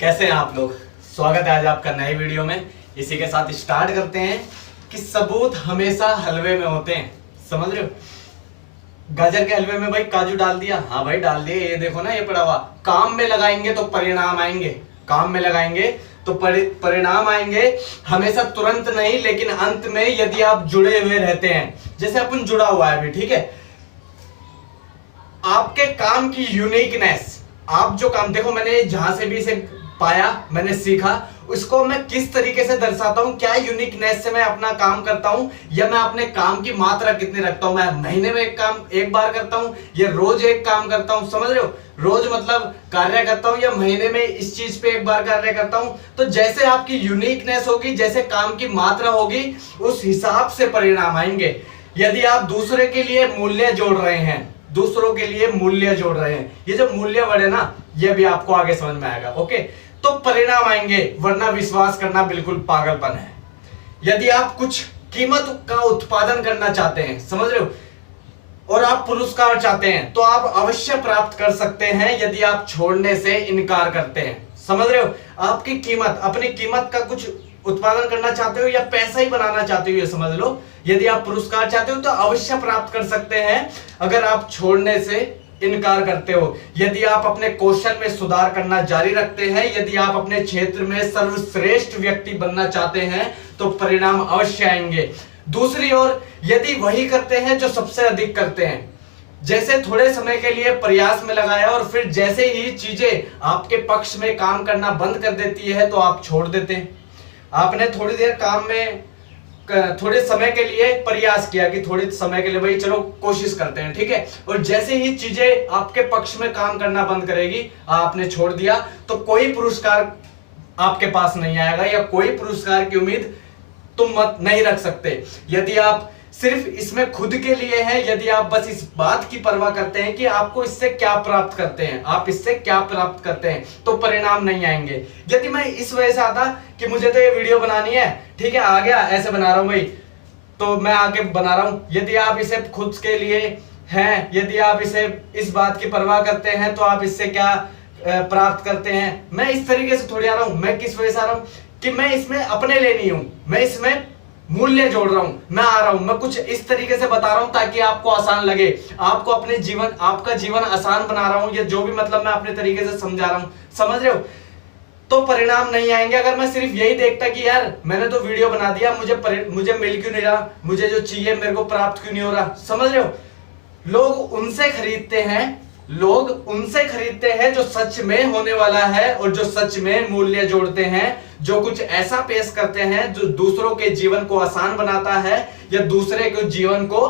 कैसे हैं आप लोग। स्वागत है आज आपका नए वीडियो में। इसी के साथ स्टार्ट करते हैं कि सबूत हमेशा हलवे में होते हैं। समझ रहे हो, गाजर के हलवे में भाई काजू डाल दिया, हाँ भाई डाल दिए, ये देखो ना ये पड़ा हुआ। काम में लगाएंगे तो परिणाम आएंगे, काम में लगाएंगे तो परिणाम आएंगे। हमेशा तुरंत नहीं, लेकिन अंत में यदि आप जुड़े हुए रहते हैं, जैसे अपन जुड़ा हुआ है अभी, ठीक है। आपके काम की यूनिकनेस, आप जो काम, देखो मैंने जहां से भी इसे पाया, मैंने सीखा, उसको मैं किस तरीके से दर्शाता हूं, क्या यूनिकनेस से मैं अपना काम करता हूं, या मैं अपने काम की मात्रा कितनी रखता हूं। मैं महीने में एक काम एक बार करता हूं या रोज एक काम करता हूं, समझ रहे हो। रोज मतलब कार्य करता हूं या महीने में इस चीज पे एक बार कार्य करता हूं। तो जैसे आपकी यूनिकनेस होगी, जैसे काम की मात्रा होगी, उस हिसाब से परिणाम आएंगे। यदि आप दूसरे के लिए मूल्य जोड़ रहे हैं, दूसरों के लिए मूल्य जोड़ रहे हैं, ये जो मूल्य वर्ड है ना, ये भी आपको आगे समझ में आएगा, ओके। तो परिणाम आएंगे, वरना विश्वास करना बिल्कुल पागलपन है। यदि आप कुछ कीमत का उत्पादन करना चाहते हैं, समझ रहे हो, और आप पुरस्कार चाहते हैं, तो आप अवश्य प्राप्त कर सकते हैं यदि आप छोड़ने से इनकार करते हैं। समझ रहे हो, आपकी कीमत, अपनी कीमत का कुछ उत्पादन करना चाहते हो या पैसा ही बनाना चाहते हो, ये समझ लो। यदि आप पुरस्कार चाहते हो तो अवश्य प्राप्त कर सकते हैं अगर आप छोड़ने से इनकार करते हो। यदि आप अपने कौशल में सुधार करना जारी रखते हैं, यदि आप अपने क्षेत्र में सर्वश्रेष्ठ व्यक्ति बनना चाहते हैं, तो परिणाम अवश्य आएंगे। दूसरी ओर यदि वही करते हैं जो सबसे अधिक करते हैं, जैसे थोड़े समय के लिए प्रयास में लगाया और फिर जैसे ही चीजें आपके पक्ष में काम करना बंद कर देती है तो आप छोड़ देते हैं। आपने थोड़ी देर काम में थोड़े समय के लिए प्रयास किया कि थोड़े समय के लिए भाई चलो कोशिश करते हैं, ठीक है, और जैसे ही चीजें आपके पक्ष में काम करना बंद करेगी, आपने छोड़ दिया, तो कोई पुरस्कार आपके पास नहीं आएगा या कोई पुरस्कार की उम्मीद तुम मत नहीं रख सकते। यदि आप सिर्फ इसमें खुद के लिए है, यदि आप बस इस बात की परवाह करते हैं कि आपको इससे क्या प्राप्त करते हैं, आप इससे क्या प्राप्त करते हैं, तो परिणाम नहीं आएंगे। यदि मैं इस वजह से आता कि मुझे तो ये वीडियो बनानी है, ठीक है, आ गया, ऐसे बना रहा हूं भाई, तो मैं आके बना रहा हूं। यदि आप इसे खुद के लिए हैं, यदि आप इसे इस बात की परवाह करते हैं, तो आप इससे क्या प्राप्त करते हैं। मैं इस तरीके से थोड़ी आ रहा हूं, मैं किस वजह से आ रहा हूं कि मैं इसमें अपने लिए नहीं हूं, मैं इसमें मूल्य जोड़ रहा हूं, मैं आ रहा हूं, मैं कुछ इस तरीके से बता रहा हूं ताकि आपको आसान लगे, आपको अपने जीवन, आपका जीवन आसान बना रहा हूं, या जो भी मतलब मैं अपने तरीके से समझा रहा हूं, समझ रहे हो। तो परिणाम नहीं आएंगे अगर मैं सिर्फ यही देखता कि यार मैंने तो वीडियो बना दिया, मुझे मिल क्यों नहीं रहा, मुझे जो चाहिए मेरे को प्राप्त क्यों नहीं हो रहा, समझ रहे हो। लोग उनसे खरीदते हैं, लोग उनसे खरीदते हैं जो सच में होने वाला है और जो सच में मूल्य जोड़ते हैं, जो कुछ ऐसा पेश करते हैं जो दूसरों के जीवन को आसान बनाता है या दूसरे के जीवन को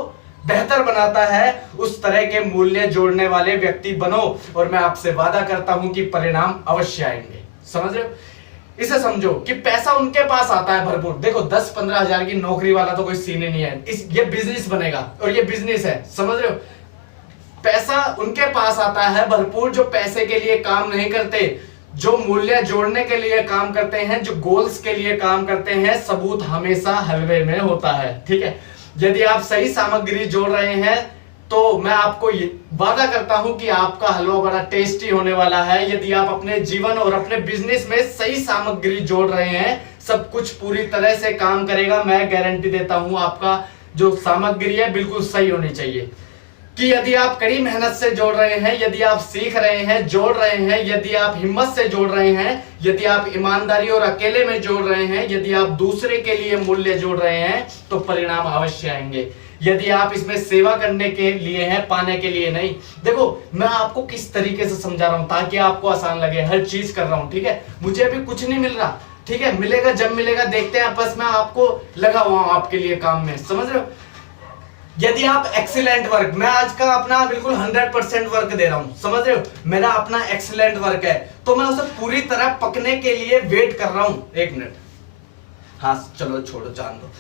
बेहतर बनाता है। उस तरह के मूल्य जोड़ने वाले व्यक्ति बनो और मैं आपसे वादा करता हूं कि परिणाम अवश्य आएंगे। समझ रहे हो, इसे समझो कि पैसा उनके पास आता है भरपूर। देखो 10-15 हजार की नौकरी वाला तो कोई सीन ही नहीं है, ये बिजनेस बनेगा और ये बिजनेस है, समझ रहे हो। पैसा उनके पास आता है भरपूर जो पैसे के लिए काम नहीं करते, जो मूल्य जोड़ने के लिए काम करते हैं, जो गोल्स के लिए काम करते हैं। सबूत हमेशा हलवे में होता है, ठीक है। यदि आप सही सामग्री जोड़ रहे हैं तो मैं आपको वादा करता हूं कि आपका हलवा बड़ा टेस्टी होने वाला है। यदि आप अपने जीवन और अपने बिजनेस में सही सामग्री जोड़ रहे हैं, सब कुछ पूरी तरह से काम करेगा। मैं गारंटी देता हूं आपका जो सामग्री है बिल्कुल सही होनी चाहिए। कि यदि आप कड़ी मेहनत से जोड़ रहे हैं, यदि आप सीख रहे हैं, जोड़ रहे हैं, यदि आप हिम्मत से जोड़ रहे हैं, यदि आप ईमानदारी और अकेले में जोड़ रहे हैं, यदि आप दूसरे के लिए मूल्य जोड़ रहे हैं, तो परिणाम अवश्य आएंगे। यदि आप इसमें सेवा करने के लिए हैं, पाने के लिए नहीं। देखो मैं आपको किस तरीके से समझा रहा हूं ताकि आपको आसान लगे, हर चीज कर रहा हूं, ठीक है। मुझे अभी कुछ नहीं मिल रहा, ठीक है, मिलेगा जब मिलेगा देखते हैं, बस मैं आपको लगा हुआ हूं आपके लिए काम में, समझ रहे हो। यदि आप एक्सीलेंट वर्क, मैं आज का अपना बिल्कुल 100% वर्क दे रहा हूं, समझ रहे हो, मेरा अपना एक्सीलेंट वर्क है, तो मैं उसे पूरी तरह पकने के लिए वेट कर रहा हूं। एक मिनट, हाँ चलो छोड़ो जान दो।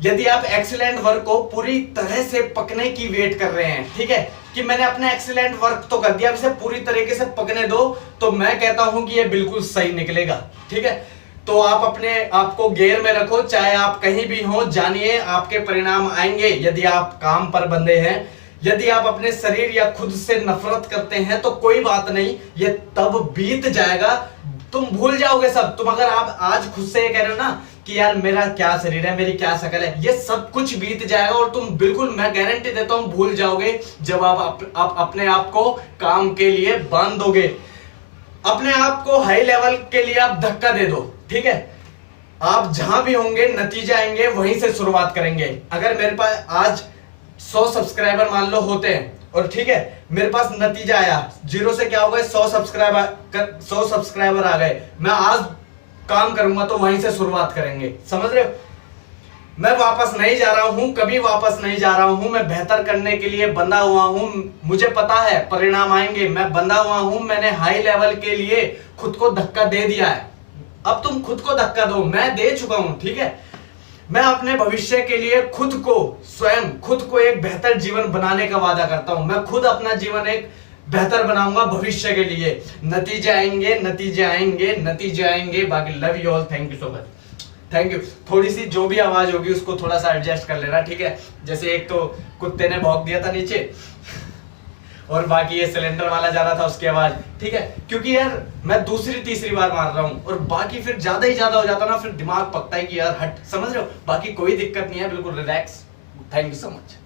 यदि आप एक्सीलेंट वर्क को पूरी तरह से पकने की वेट कर रहे हैं, ठीक है, कि मैंने अपना एक्सीलेंट वर्क तो कर दिया, इसे पूरी तरीके से पकने दो, तो मैं कहता हूं कि ये बिल्कुल सही निकलेगा, ठीक है। तो आप अपने आपको गियर में रखो, चाहे आप कहीं भी हो, जानिए आपके परिणाम आएंगे यदि आप काम पर बंधे हैं। यदि आप अपने शरीर या खुद से नफरत करते हैं तो कोई बात नहीं, ये तब बीत जाएगा, तुम भूल जाओगे सब। तुम अगर आप आज खुद से ये कह रहे हो ना कि यार मेरा क्या शरीर है, मेरी क्या शक्ल है, ये सब कुछ बीत जाएगा और तुम बिल्कुल, मैं गारंटी देता हूं, भूल जाओगे जब आप अपने आप को काम के लिए बांध दोगे। अपने आप को हाई लेवल के लिए आप धक्का दे दो, ठीक है। आप जहां भी होंगे नतीजे आएंगे, वहीं से शुरुआत करेंगे। अगर मेरे पास आज 100 सब्सक्राइबर मान लो होते हैं और ठीक है मेरे पास नतीजा आया, 0 से क्या हो गए 100 सब्सक्राइबर आ गए, मैं आज काम करूंगा तो वहीं से शुरुआत करेंगे, समझ रहे हो। मैं वापस नहीं जा रहा हूं, कभी वापस नहीं जा रहा हूं। मैं बेहतर करने के लिए बंधा हुआ हूं, मुझे पता है परिणाम आएंगे। मैं बंधा हुआ हूं, मैंने हाई लेवल के लिए खुद को धक्का दे दिया है। अब तुम खुद को धक्का दो, मैं दे चुका हूं, ठीक है। मैं अपने भविष्य के लिए खुद को, स्वयं खुद को एक बेहतर जीवन बनाने का वादा करता हूं। मैं खुद अपना जीवन एक बेहतर बनाऊंगा भविष्य के लिए। नतीजे आएंगे, नतीजे आएंगे, नतीजे आएंगे। बाकी love you all, thank you so much, thank you. थोड़ी सी जो भी आवाज होगी उसको थोड़ा सा एडजस्ट कर लेना, ठीक है। जैसे एक तो कुत्ते ने भौंक दिया था नीचे और बाकी ये सिलेंडर वाला जा रहा था उसकी आवाज, ठीक है। क्योंकि यार मैं दूसरी तीसरी बार मार रहा हूं और बाकी फिर ज्यादा ही ज्यादा हो जाता ना, फिर दिमाग पकता है कि यार हट, समझ रहे हो। बाकी कोई दिक्कत नहीं है, बिल्कुल relax. Thank you so much.